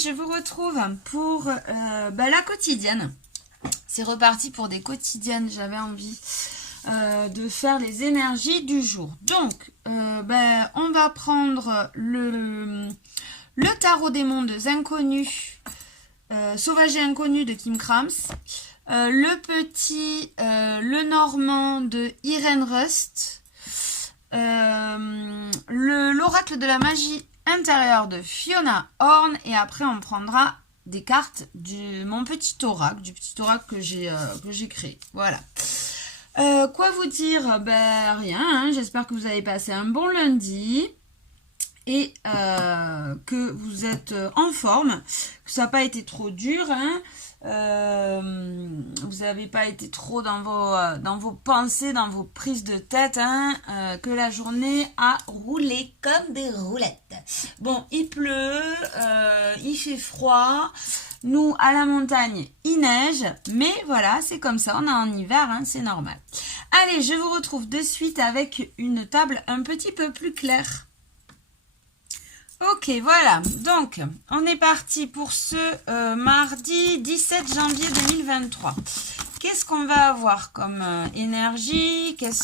je vous retrouve pour la quotidienne. C'est reparti pour des quotidiennes. J'avais envie de faire les énergies du jour. Donc, on va prendre le tarot des mondes inconnus, Sauvage et inconnu de Kim Krams, le normand de Irene Rust, l'oracle de la magie intérieure de Fiona Horn, et après on prendra des cartes du petit oracle que j'ai créé. Voilà. Quoi vous dire? Rien, hein. J'espère que vous avez passé un bon lundi et que vous êtes en forme, que ça n'a pas été trop dur, hein. Vous n'avez pas été trop dans vos pensées, dans vos prises de tête, hein, que la journée a roulé comme des roulettes. Bon, il pleut, il fait froid, nous à la montagne il neige, mais voilà, c'est comme ça, on est en hiver, hein, c'est normal. Allez, je vous retrouve de suite avec une table un petit peu plus claire. Ok, voilà, donc on est parti pour ce mardi 17 janvier 2023. Qu'est-ce qu'on va avoir comme énergie? Quel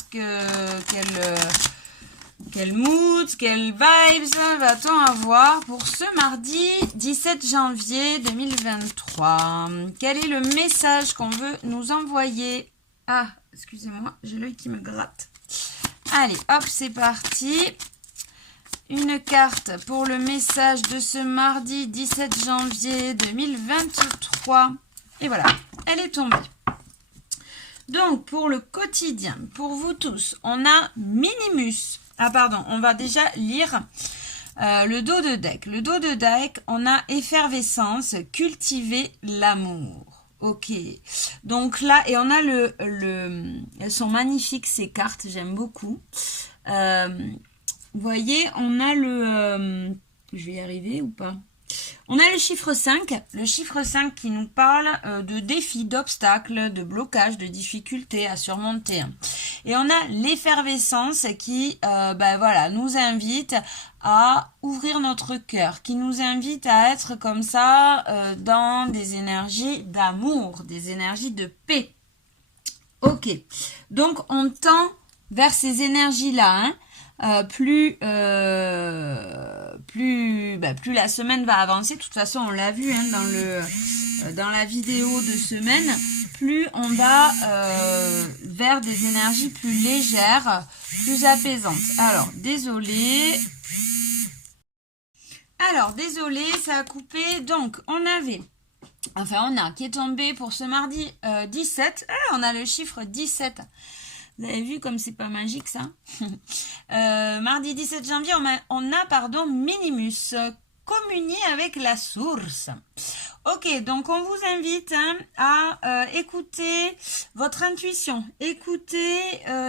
mood, quelles vibes va-t-on avoir pour ce mardi 17 janvier 2023? Quel est le message qu'on veut nous envoyer? Ah, excusez-moi, j'ai l'œil qui me gratte. Allez, hop, c'est parti. Une carte pour le message de ce mardi 17 janvier 2023. Et voilà, elle est tombée. Donc, pour le quotidien, pour vous tous, on a Minimus. Ah pardon, on va déjà lire le dos de deck. Le dos de deck, on a effervescence, cultiver l'amour. Ok, donc là, et on a elles sont magnifiques ces cartes, j'aime beaucoup. Vous voyez, on a je vais y arriver ou pas? On a le chiffre 5 qui nous parle de défis, d'obstacles, de blocages, de difficultés à surmonter. Et on a l'effervescence qui nous invite à ouvrir notre cœur, qui nous invite à être comme ça dans des énergies d'amour, des énergies de paix. Ok, donc on tend vers ces énergies-là, hein. Plus la semaine va avancer, de toute façon on l'a vu, hein, dans la vidéo de semaine, plus on va vers des énergies plus légères, plus apaisantes. Alors désolé, ça a coupé. Donc on a qui est tombé pour ce mardi 17. On a le chiffre 17. Vous avez vu comme c'est pas magique ça? Mardi 17 janvier, on a Minimus, communier avec la source. Ok, donc on vous invite, hein, à écouter votre intuition, écouter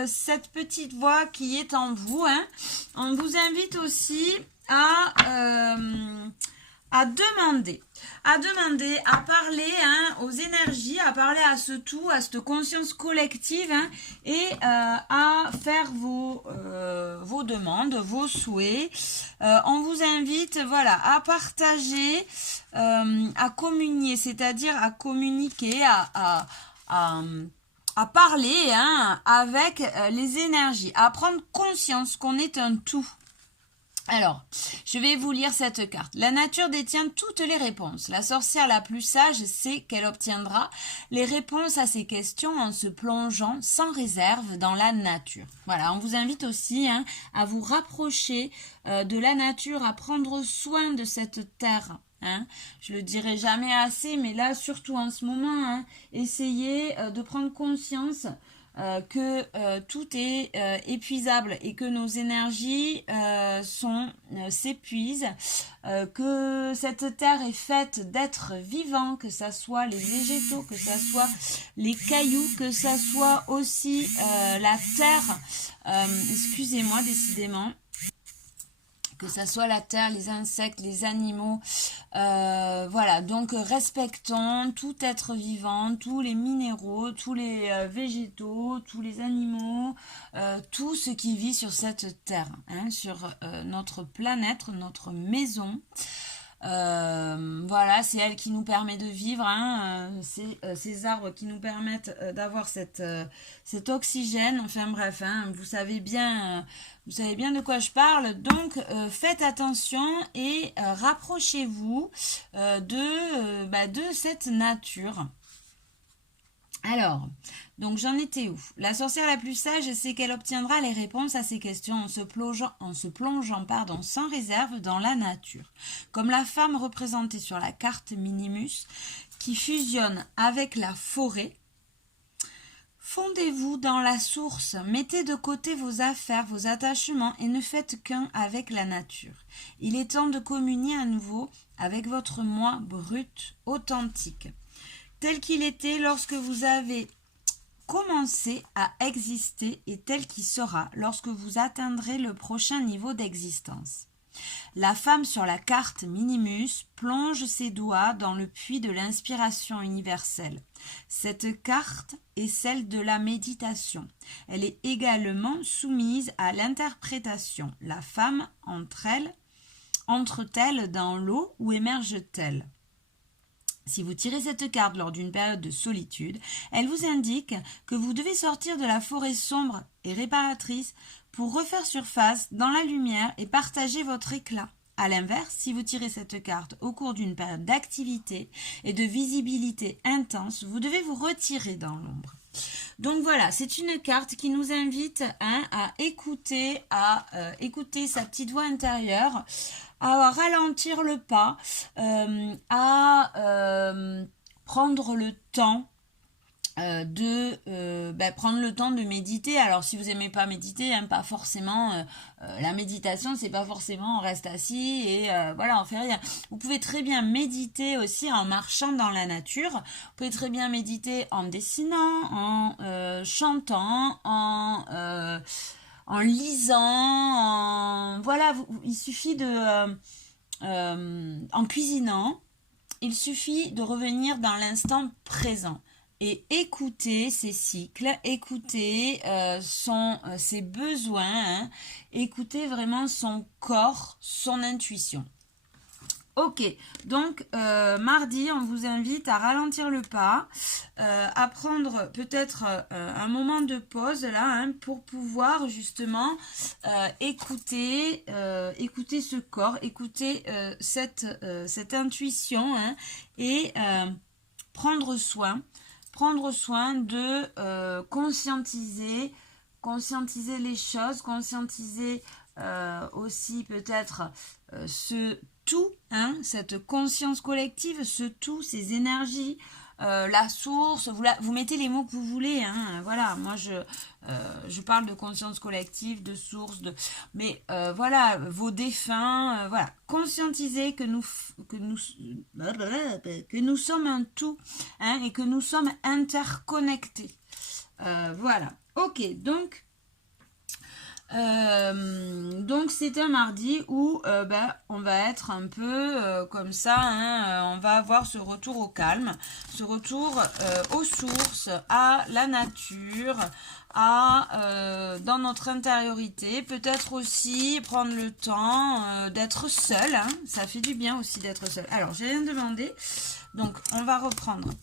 cette petite voix qui est en vous, hein. On vous invite aussi à demander, à parler, hein, aux énergies, à parler à ce tout, à cette conscience collective, hein, et à faire vos demandes, vos souhaits. On vous invite, voilà, à partager, à communier, c'est-à-dire à communiquer, à parler, hein, avec les énergies, à prendre conscience qu'on est un tout. Alors, je vais vous lire cette carte. La nature détient toutes les réponses. La sorcière la plus sage sait qu'elle obtiendra les réponses à ces questions en se plongeant sans réserve dans la nature. Voilà, on vous invite aussi, hein, à vous rapprocher de la nature, à prendre soin de cette terre. Hein. Je le dirai jamais assez, mais là, surtout en ce moment, hein, essayez de prendre conscience que tout est épuisable et que nos énergies s'épuisent, que cette terre est faite d'êtres vivants, que ça soit les végétaux, que ça soit les cailloux, que ça soit aussi la terre, excusez-moi décidément, que ça soit la terre, les insectes, les animaux, voilà, donc respectons tout être vivant, tous les minéraux, tous les végétaux, tous les animaux, tout ce qui vit sur cette terre, hein, sur notre planète, notre maison. Voilà, c'est elle qui nous permet de vivre, hein, c'est ces arbres qui nous permettent d'avoir cet oxygène. Enfin bref, hein, vous savez bien de quoi je parle. Donc faites attention et rapprochez-vous de cette nature. Alors, donc j'en étais où? La sorcière la plus sage, c'est qu'elle obtiendra les réponses à ces questions en se plongeant sans réserve dans la nature. Comme la femme représentée sur la carte Minimus, qui fusionne avec la forêt, fondez-vous dans la source, mettez de côté vos affaires, vos attachements et ne faites qu'un avec la nature. Il est temps de communier à nouveau avec votre moi brut, authentique, tel qu'il était lorsque vous avez commencé à exister et tel qu'il sera lorsque vous atteindrez le prochain niveau d'existence. La femme sur la carte Minimus plonge ses doigts dans le puits de l'inspiration universelle. Cette carte est celle de la méditation. Elle est également soumise à l'interprétation. La femme entre-t-elle dans l'eau ou émerge-t-elle ? Si vous tirez cette carte lors d'une période de solitude, elle vous indique que vous devez sortir de la forêt sombre et réparatrice pour refaire surface dans la lumière et partager votre éclat. A l'inverse, si vous tirez cette carte au cours d'une période d'activité et de visibilité intense, vous devez vous retirer dans l'ombre. Donc voilà, c'est une carte qui nous invite à écouter sa petite voix intérieure, à ralentir le pas, à prendre le temps prendre le temps de méditer. Alors si vous aimez pas méditer, pas forcément la méditation, c'est pas forcément on reste assis et voilà, on fait rien. Vous pouvez très bien méditer aussi en marchant dans la nature. Vous pouvez très bien méditer en dessinant, en chantant, en lisant, il suffit en cuisinant, il suffit de revenir dans l'instant présent et écouter ses cycles, écouter ses besoins, écouter vraiment son corps, son intuition. Ok, donc mardi, on vous invite à ralentir le pas, à prendre peut-être un moment de pause là pour pouvoir justement écouter ce corps, écouter cette intuition et prendre soin de conscientiser les choses, conscientiser aussi peut-être ce tout, cette conscience collective, ce tout, ces énergies, la source, vous mettez les mots que vous voulez, voilà, moi je parle de conscience collective, de source, mais voilà, vos défunts, voilà, conscientiser que nous sommes un tout, et que nous sommes interconnectés, voilà, ok, donc c'est un mardi où on va être un peu comme ça, on va avoir ce retour au calme, ce retour aux sources, à la nature, dans notre intériorité, peut-être aussi prendre le temps d'être seul, ça fait du bien aussi d'être seul. Alors j'ai rien demandé, donc on va reprendre.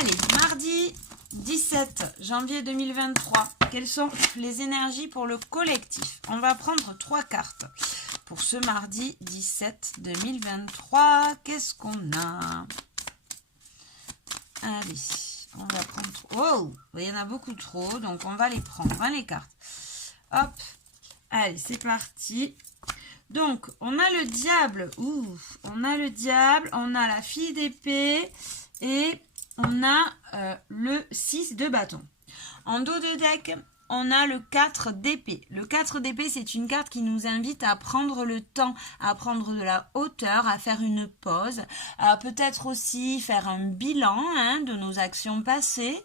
Allez, mardi 17 janvier 2023, quelles sont les énergies pour le collectif? On va prendre 3 cartes pour ce mardi 17 2023. Qu'est-ce qu'on a? Allez, on va prendre... Oh, il y en a beaucoup trop, donc on va les prendre, les cartes. Hop, allez, c'est parti. Donc, on a le diable, on a la fille d'épée et... on a le 6 de bâton. En dos de deck, on a le 4 d'épée. Le 4 d'épée, c'est une carte qui nous invite à prendre le temps, à prendre de la hauteur, à faire une pause, à peut-être aussi faire un bilan de nos actions passées.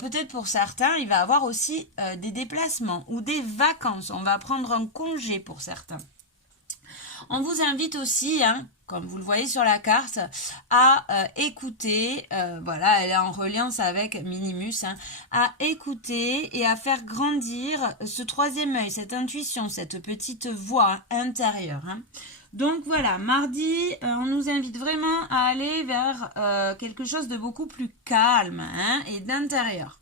Peut-être pour certains, il va y avoir aussi des déplacements ou des vacances. On va prendre un congé pour certains. On vous invite aussi, hein, comme vous le voyez sur la carte, à écouter, voilà, elle est en reliance avec Minimus, hein, à écouter et à faire grandir ce troisième œil, cette intuition, cette petite voix intérieure. Hein. Donc voilà, mardi, on nous invite vraiment à aller vers quelque chose de beaucoup plus calme, hein, et d'intérieur.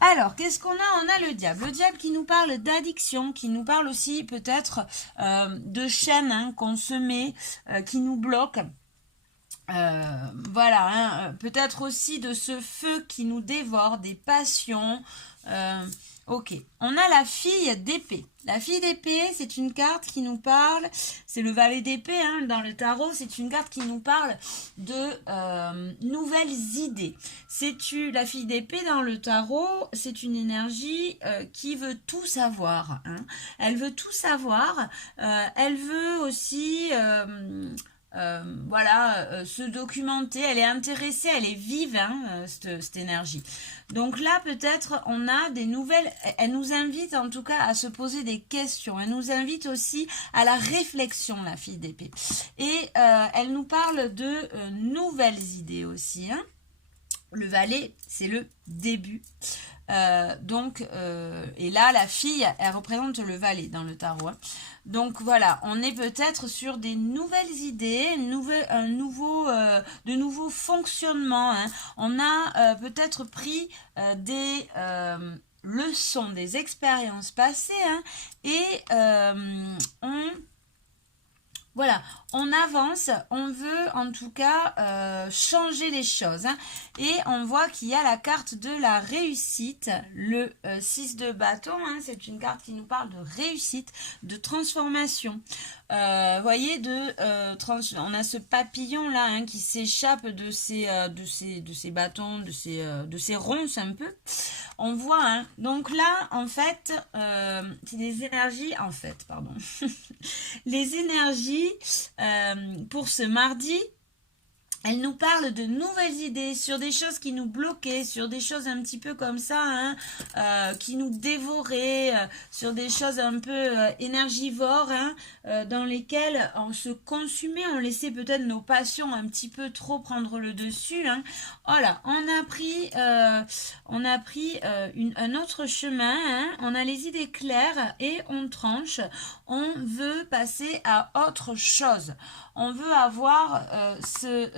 Alors, qu'est-ce qu'on a? On a le diable. Le diable qui nous parle d'addiction, qui nous parle aussi peut-être de chaînes, hein, qu'on se met, qui nous bloquent. Voilà, hein, peut-être aussi de ce feu qui nous dévore, des passions. Ok, on a la fille d'épée. La fille d'épée, c'est une carte qui nous parle, c'est le valet d'épée, hein, dans le tarot, c'est une carte qui nous parle de nouvelles idées. La fille d'épée dans le tarot, c'est une énergie qui veut tout savoir. Hein. Elle veut tout savoir, elle veut aussi... se documenter, elle est intéressée, elle est vive, hein, cette énergie. Donc là, peut-être, on a des nouvelles, elle nous invite en tout cas à se poser des questions, elle nous invite aussi à la réflexion, la fille d'épée. Et elle nous parle de nouvelles idées aussi, hein. Le valet, c'est le début. Et là, la fille, elle représente le valet dans le tarot. Hein. Donc voilà, on est peut-être sur des nouvelles idées, de nouveaux fonctionnements. Hein. On a peut-être pris des leçons, des expériences passées, hein, et on avance, on veut en tout cas changer les choses. Hein, et on voit qu'il y a la carte de la réussite, le 6 de bâton. Hein, c'est une carte qui nous parle de réussite, de transformation. Voyez, on a ce papillon là, hein, qui s'échappe de ces bâtons, de ces ronces un peu. On voit, hein, donc là en fait, c'est des énergies, les énergies pour ce mardi. Elle nous parle de nouvelles idées sur des choses qui nous bloquaient, sur des choses un petit peu comme ça, hein, qui nous dévoraient, sur des choses un peu énergivores, hein, dans lesquelles on se consumait, on laissait peut-être nos passions un petit peu trop prendre le dessus. Hein. Voilà, on a pris un autre chemin, hein, on a les idées claires et on tranche. On veut passer à autre chose. On veut avoir ce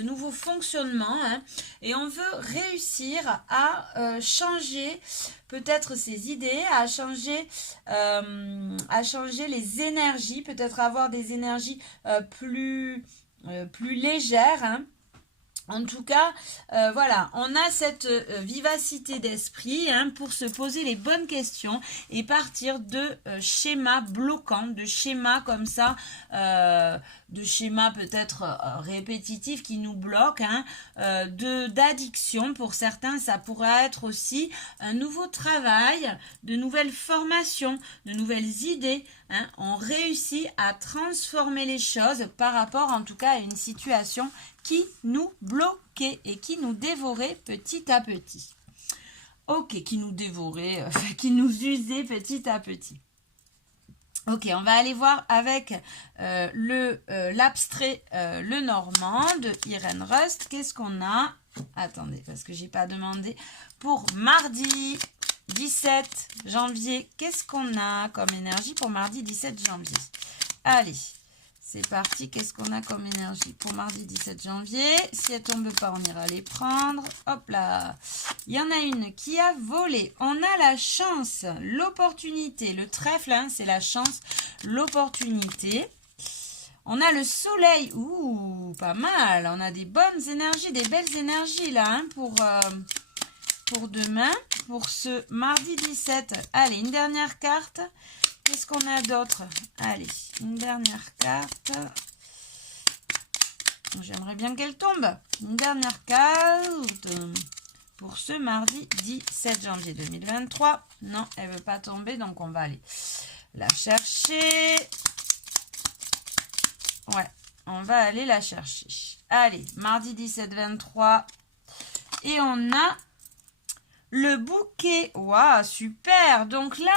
nouveau fonctionnement, hein, et on veut réussir à changer peut-être ses idées, à changer les énergies, peut-être avoir des énergies plus légères. Hein. En tout cas, voilà, on a cette vivacité d'esprit, hein, pour se poser les bonnes questions et partir de schémas bloquants, de schémas comme ça, de schémas peut-être répétitifs qui nous bloquent, hein, d'addiction. Pour certains, ça pourrait être aussi un nouveau travail, de nouvelles formations, de nouvelles idées. Hein. On réussit à transformer les choses par rapport en tout cas à une situation qui nous bloquait et qui nous dévorait petit à petit. Ok, qui nous dévorait, qui nous usait petit à petit. Ok, on va aller voir avec l'abstrait Le Normand de Irène Rust. Qu'est-ce qu'on a? Attendez, parce que j'ai pas demandé. Pour mardi 17 janvier, qu'est-ce qu'on a comme énergie pour mardi 17 janvier? Allez, c'est parti. Qu'est-ce qu'on a comme énergie pour mardi 17 janvier? Si elle tombe pas, on ira les prendre. Hop là. Il y en a une qui a volé. On a la chance, l'opportunité. Le trèfle, hein, c'est la chance, l'opportunité. On a le soleil. Ouh, pas mal. On a des bonnes énergies, des belles énergies là, hein, pour demain, pour ce mardi 17. Allez, une dernière carte. Qu'est-ce qu'on a d'autre? Allez, une dernière carte. J'aimerais bien qu'elle tombe. Une dernière carte pour ce mardi 17 janvier 2023. Non, elle ne veut pas tomber, donc on va aller la chercher. Ouais, on va aller la chercher. Allez, mardi 17-23. Et on a Le bouquet, waouh, super. Donc là,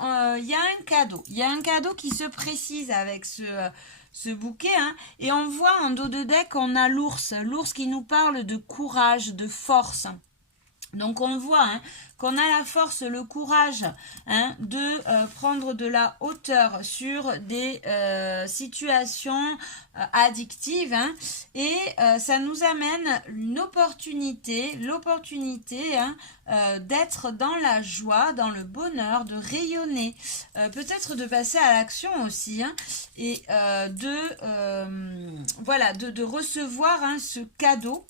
hein, y a un cadeau. Il y a un cadeau qui se précise avec ce bouquet. Hein, et on voit en dos de deck, on a l'ours. L'ours qui nous parle de courage, de force. Donc on voit hein, qu'on a la force, le courage hein, de prendre de la hauteur sur des situations addictives hein, et ça nous amène une opportunité, l'opportunité hein, d'être dans la joie, dans le bonheur, de rayonner, peut-être de passer à l'action aussi hein, et voilà, de recevoir hein, ce cadeau.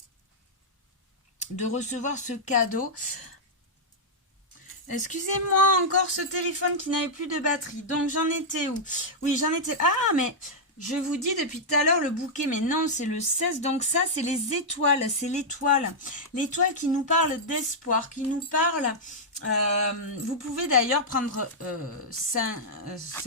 Excusez-moi, encore ce téléphone qui n'avait plus de batterie. Donc, j'en étais où? Oui, j'en étais... Ah, mais je vous dis depuis tout à l'heure le bouquet, mais non, c'est le 16. Donc, ça, c'est les étoiles. C'est l'étoile. L'étoile qui nous parle d'espoir, qui nous parle... vous pouvez d'ailleurs prendre 5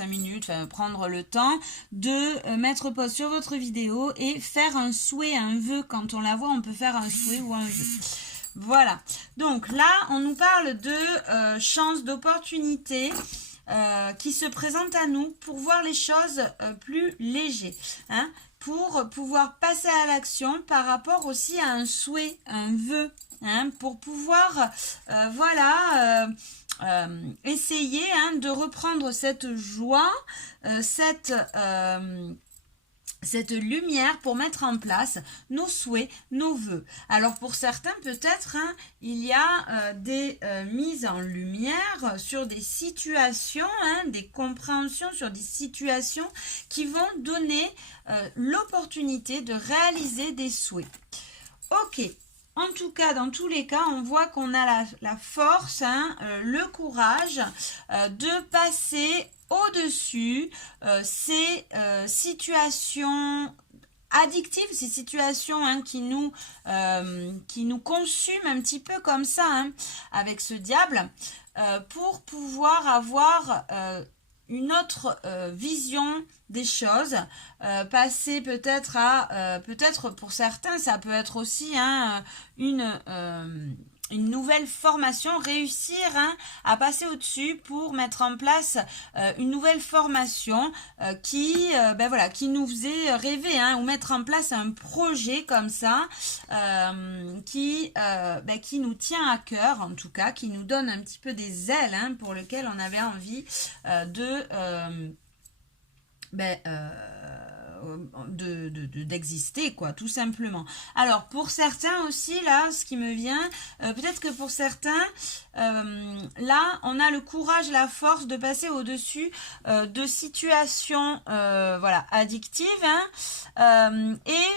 minutes, prendre le temps de mettre pause sur votre vidéo et faire un souhait, un vœu. Quand on la voit, on peut faire un souhait ou un vœu. Voilà. Donc là, on nous parle de chance, d'opportunité qui se présente à nous pour voir les choses plus légères. Hein, pour pouvoir passer à l'action par rapport aussi à un souhait, un vœu. Hein, pour pouvoir essayer hein, de reprendre cette joie, cette lumière pour mettre en place nos souhaits, nos vœux. Alors pour certains peut-être hein, il y a des mises en lumière sur des situations, hein, des compréhensions sur des situations qui vont donner l'opportunité de réaliser des souhaits. Ok. En tout cas, dans tous les cas, on voit qu'on a la force, hein, le courage de passer au-dessus ces situations addictives, ces situations hein, qui nous consument un petit peu comme ça, hein, avec ce diable, pour pouvoir avoir... une autre vision des choses, passer peut-être à, peut-être pour certains, ça peut être aussi hein, une nouvelle formation, réussir hein, à passer au-dessus pour mettre en place une nouvelle formation qui nous faisait rêver hein, ou mettre en place un projet comme ça qui nous tient à cœur en tout cas, qui nous donne un petit peu des ailes hein, pour lequel on avait envie d'exister quoi, tout simplement. Alors pour certains aussi là, ce qui me vient, peut-être que pour certains là on a le courage, la force de passer au-dessus de situations addictives hein, et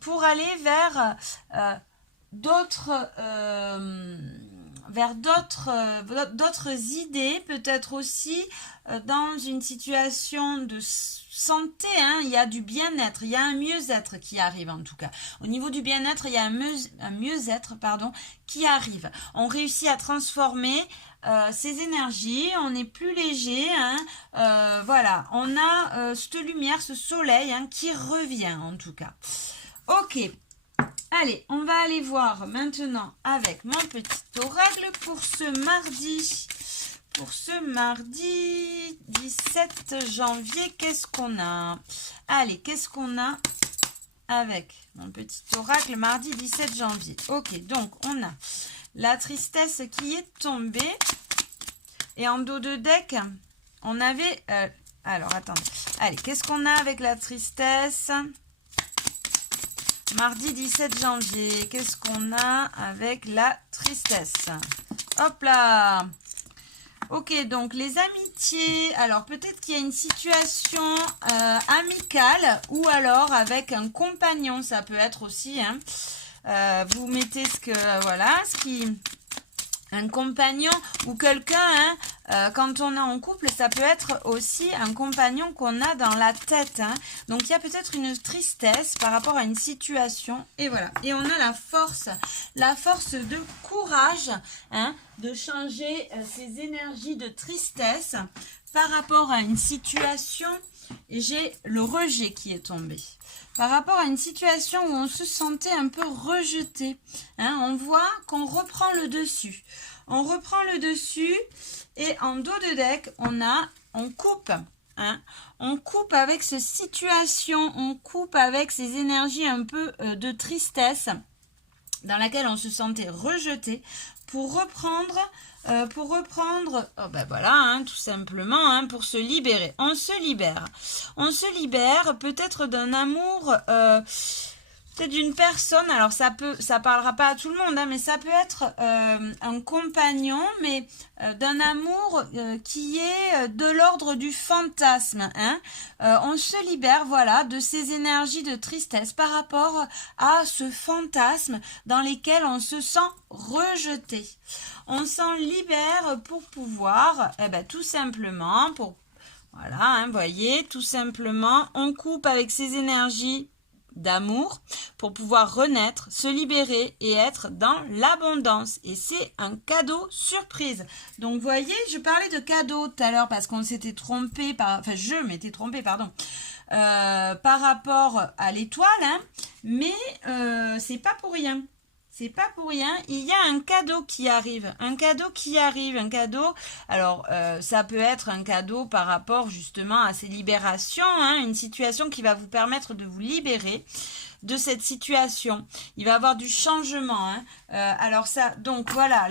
pour aller vers d'autres idées, peut-être aussi dans une situation de santé, hein, il y a du bien-être, il y a un mieux-être qui arrive en tout cas. Au niveau du bien-être, il y a un mieux-être qui arrive. On réussit à transformer ces énergies, on est plus léger, hein, on a cette lumière, ce soleil hein, qui revient en tout cas. Ok. Allez, on va aller voir maintenant avec mon petit oracle pour ce mardi. Pour ce mardi 17 janvier, qu'est-ce qu'on a? Allez, qu'est-ce qu'on a avec mon petit oracle mardi 17 janvier? Ok, donc on a la tristesse qui est tombée. Et en dos de deck, on avait... alors, attendez. Allez, qu'est-ce qu'on a avec la tristesse? Mardi 17 janvier, qu'est-ce qu'on a avec la tristesse? Hop là! Ok, donc les amitiés, alors peut-être qu'il y a une situation amicale ou alors avec un compagnon, ça peut être aussi, hein. Vous mettez un compagnon ou quelqu'un, hein, quand on est en couple, ça peut être aussi un compagnon qu'on a dans la tête. Hein. Donc, il y a peut-être une tristesse par rapport à une situation. Et voilà. Et on a la force de courage, hein, de changer ces énergies de tristesse par rapport à une situation, et j'ai le rejet qui est tombé. Par rapport à une situation où on se sentait un peu rejeté, hein, on voit qu'on reprend le dessus. On reprend le dessus et en dos de deck, on coupe. Hein, on coupe avec cette situation, on coupe avec ces énergies un peu de tristesse dans laquelle on se sentait rejeté pour reprendre, oh ben voilà, hein, tout simplement, hein, pour se libérer. On se libère peut-être d'un amour, peut-être d'une personne, alors ça parlera pas à tout le monde, hein, mais ça peut être un compagnon, mais d'un amour qui est de l'ordre du fantasme. Hein. On se libère, voilà, de ces énergies de tristesse par rapport à ce fantasme dans lesquels on se sent rejeté. On s'en libère pour pouvoir, tout simplement, voilà, hein, vous voyez, tout simplement, on coupe avec ces énergies d'amour pour pouvoir renaître, se libérer et être dans l'abondance. Et c'est un cadeau surprise. Donc, vous voyez, je parlais de cadeau tout à l'heure parce qu'on s'était trompé, je m'étais trompée, pardon, par rapport à l'étoile, hein, mais c'est pas pour rien. C'est pas pour rien, il y a un cadeau qui arrive, alors ça peut être un cadeau par rapport justement à ces libérations, hein, une situation qui va vous permettre de vous libérer de cette situation. Il va y avoir du changement, hein. Alors ça, donc voilà,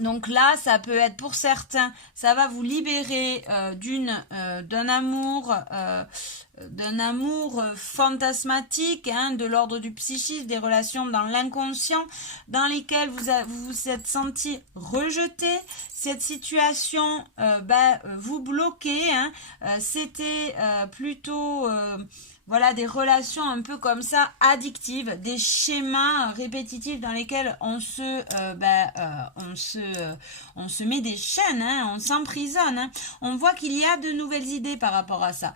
donc là, ça peut être pour certains, ça va vous libérer d'un amour fantasmatique, hein, de l'ordre du psychisme, des relations dans l'inconscient, dans lesquelles vous vous êtes senti rejeté. Cette situation, vous bloquez. Hein, c'était plutôt... voilà, des relations un peu comme ça, addictives, des schémas répétitifs dans lesquels on se met des chaînes, hein, on s'emprisonne. Hein. On voit qu'il y a de nouvelles idées par rapport à ça.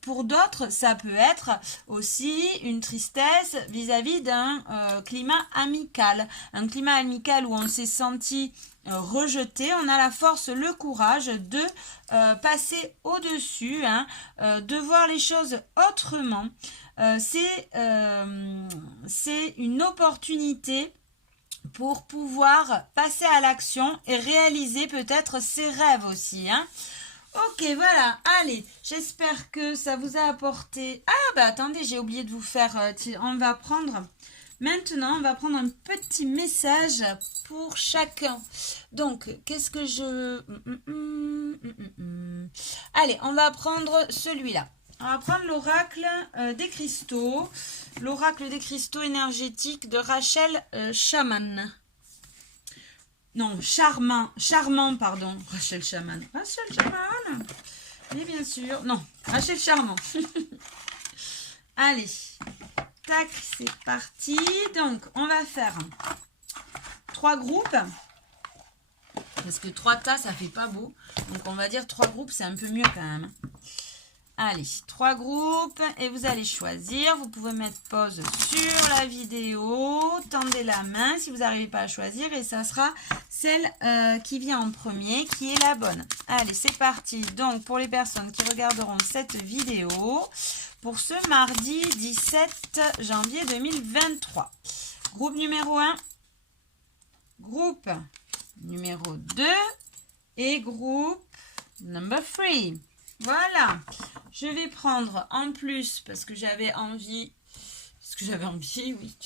Pour d'autres, ça peut être aussi une tristesse vis-à-vis d'un climat amical. Un climat amical où on s'est senti rejeté, on a la force, le courage de passer au-dessus, hein, de voir les choses autrement. C'est une opportunité pour pouvoir passer à l'action et réaliser peut-être ses rêves aussi. Hein. Ok, voilà, allez, j'espère que ça vous a apporté... Ah, attendez, j'ai oublié de vous faire... Maintenant, on va prendre un petit message pour chacun. Donc, qu'est-ce que je... Allez, on va prendre celui-là. On va prendre l'oracle des cristaux. L'oracle des cristaux énergétiques de Rachel Chaman. Non, Charmant, pardon. Rachel Chaman. Mais bien sûr. Non, Rachel Charmant. Allez. Tac, c'est parti. Donc, on va faire 3 groupes. Parce que 3 tas, ça fait pas beau. Donc, on va dire 3 groupes, c'est un peu mieux quand même. Allez, 3 groupes. Et vous allez choisir. Vous pouvez mettre pause sur la vidéo. Tendez la main si vous n'arrivez pas à choisir. Et ça sera celle qui vient en premier, qui est la bonne. Allez, c'est parti. Donc, pour les personnes qui regarderont cette vidéo... pour ce mardi 17 janvier 2023. Groupe numéro 1, groupe numéro 2 et groupe number 3. Voilà, je vais prendre en plus, parce que j'avais envie, oui.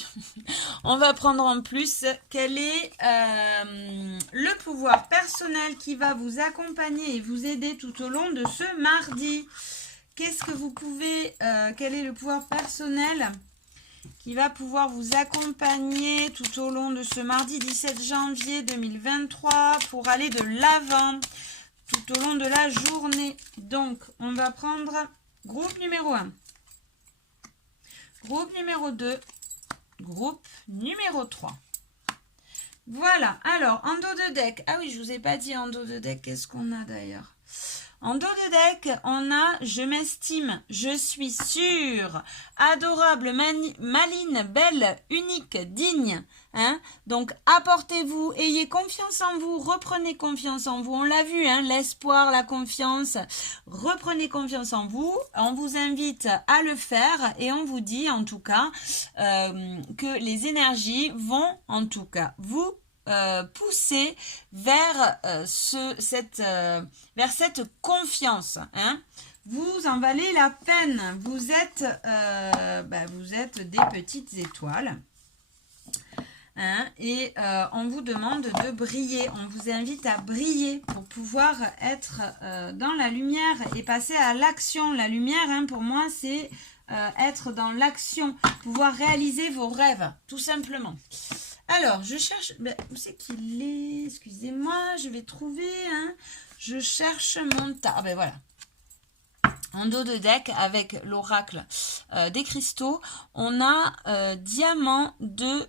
On va prendre en plus quel est le pouvoir personnel qui va vous accompagner et vous aider tout au long de ce mardi. Qu'est-ce que vous pouvez, quel est le pouvoir personnel qui va pouvoir vous accompagner tout au long de ce mardi 17 janvier 2023 pour aller de l'avant tout au long de la journée. Donc, on va prendre groupe numéro 1, groupe numéro 2, groupe numéro 3. Voilà, alors en dos de deck, ah oui, je ne vous ai pas dit en dos de deck, qu'est-ce qu'on a d'ailleurs? En dos de deck, on a je m'estime, je suis sûre, adorable, maline, belle, unique, digne. Hein? Donc apportez-vous, ayez confiance en vous, reprenez confiance en vous. On l'a vu, hein, l'espoir, la confiance. Reprenez confiance en vous. On vous invite à le faire et on vous dit en tout cas que les énergies vont en tout cas vous pousser vers, vers cette confiance. Hein. Vous en valez la peine. Vous êtes des petites étoiles. Hein, et on vous demande de briller. On vous invite à briller pour pouvoir être dans la lumière et passer à l'action. La lumière, hein, pour moi, c'est être dans l'action, pouvoir réaliser vos rêves, tout simplement. Alors, je cherche... où c'est qu'il est? Excusez-moi, je vais trouver... Hein, je cherche mon tas. Ah ben voilà. En dos de deck, avec l'oracle des cristaux, on a diamant de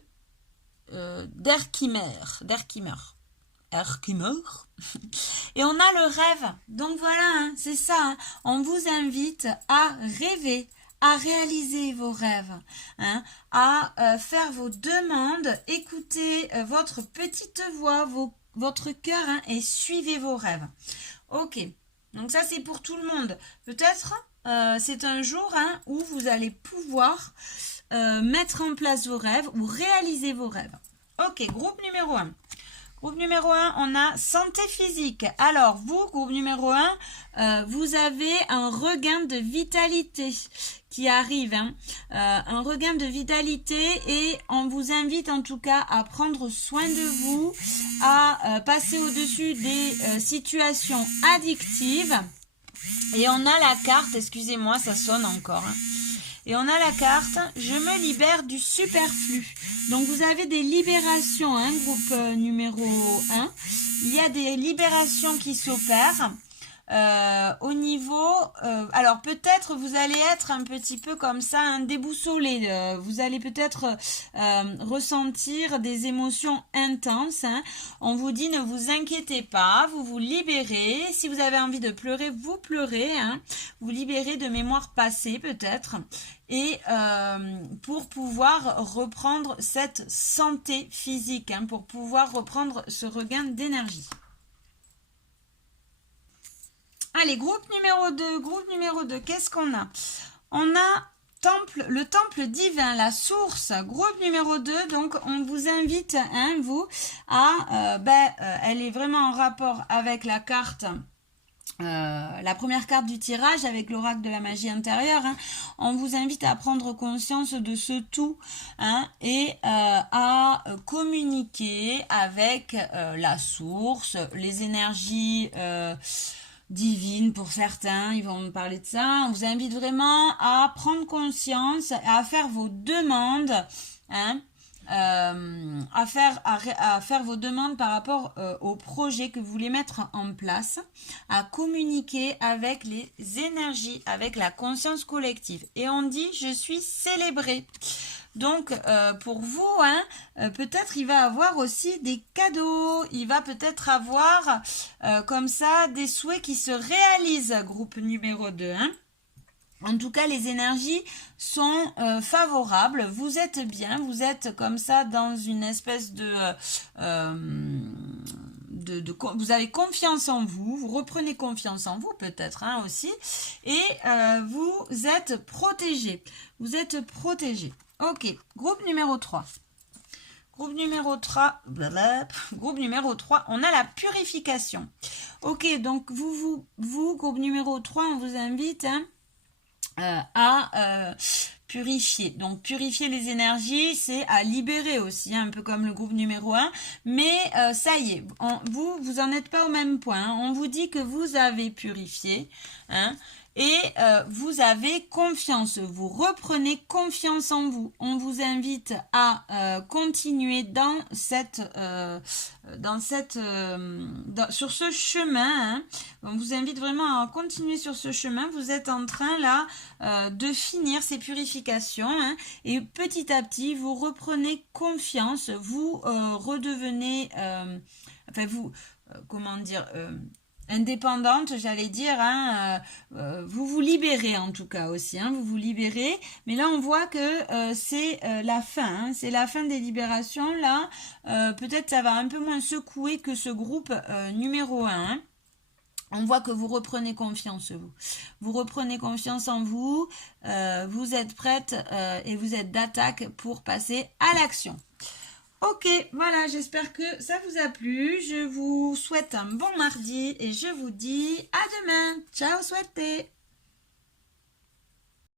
d'Erkimer. Et on a le rêve. Donc voilà, hein, c'est ça. Hein. On vous invite à rêver, à réaliser vos rêves, hein, à faire vos demandes, écoutez votre petite voix, votre cœur, hein, et suivez vos rêves. Ok, donc ça c'est pour tout le monde. Peut-être c'est un jour, hein, où vous allez pouvoir mettre en place vos rêves ou réaliser vos rêves. Ok, groupe numéro 1. Groupe numéro 1, on a santé physique. Alors, vous, groupe numéro 1, vous avez un regain de vitalité qui arrive. Hein. Un regain de vitalité et on vous invite en tout cas à prendre soin de vous, à passer au-dessus des situations addictives. Et on a la carte, excusez-moi, ça sonne encore. Hein. Et on a la carte « Je me libère du superflu ». Donc, vous avez des libérations, hein, groupe numéro 1. Il y a des libérations qui s'opèrent au niveau... alors, peut-être vous allez être un petit peu comme ça, hein, déboussolé. Vous allez peut-être ressentir des émotions intenses. Hein. On vous dit « Ne vous inquiétez pas, vous vous libérez. Si vous avez envie de pleurer, vous pleurez. Hein. Vous libérez de mémoires passées, peut-être. » Et pour pouvoir reprendre cette santé physique, hein, pour pouvoir reprendre ce regain d'énergie. Allez, groupe numéro 2, qu'est-ce qu'on a? On a le temple divin, la source, groupe numéro 2, donc on vous invite, hein, vous, à, elle est vraiment en rapport avec la carte... la première carte du tirage avec l'oracle de la magie intérieure, hein, on vous invite à prendre conscience de ce tout, hein, et à communiquer avec la source, les énergies divines pour certains, ils vont me parler de ça. On vous invite vraiment à prendre conscience, à faire vos demandes, hein, à faire vos demandes par rapport au projet que vous voulez mettre en place, à communiquer avec les énergies, avec la conscience collective. Et on dit « je suis célébré ». Donc, pour vous, hein, peut-être il va avoir aussi des cadeaux, il va peut-être avoir comme ça des souhaits qui se réalisent, groupe numéro 2, hein. En tout cas, les énergies sont favorables. Vous êtes bien, vous êtes comme ça dans une espèce vous avez confiance en vous, vous reprenez confiance en vous peut-être, hein, aussi, et vous êtes protégé. Vous êtes protégé. Ok, groupe numéro 3. Groupe numéro 3, on a la purification. Ok, donc vous, groupe numéro 3, on vous invite, hein, à purifier. Donc purifier les énergies, c'est à libérer aussi, hein, un peu comme le groupe numéro 1. Mais ça y est, vous en êtes pas au même point. Hein. On vous dit que vous avez purifié, hein, et vous avez confiance. Vous reprenez confiance en vous. On vous invite à continuer sur ce chemin. Hein. On vous invite vraiment à continuer sur ce chemin. Vous êtes en train là de finir ces purifications, hein, et petit à petit vous reprenez confiance. Vous redevenez, comment dire, indépendante, j'allais dire, hein, vous vous libérez en tout cas aussi, hein, vous vous libérez, mais là on voit que c'est la fin, hein, c'est la fin des libérations, là, peut-être ça va un peu moins secouer que ce groupe numéro 1, hein. On voit que vous reprenez confiance, vous. Vous reprenez confiance en vous, vous êtes prête et vous êtes d'attaque pour passer à l'action. Ok, voilà, j'espère que ça vous a plu. Je vous souhaite un bon mardi et je vous dis à demain. Ciao, souhaité.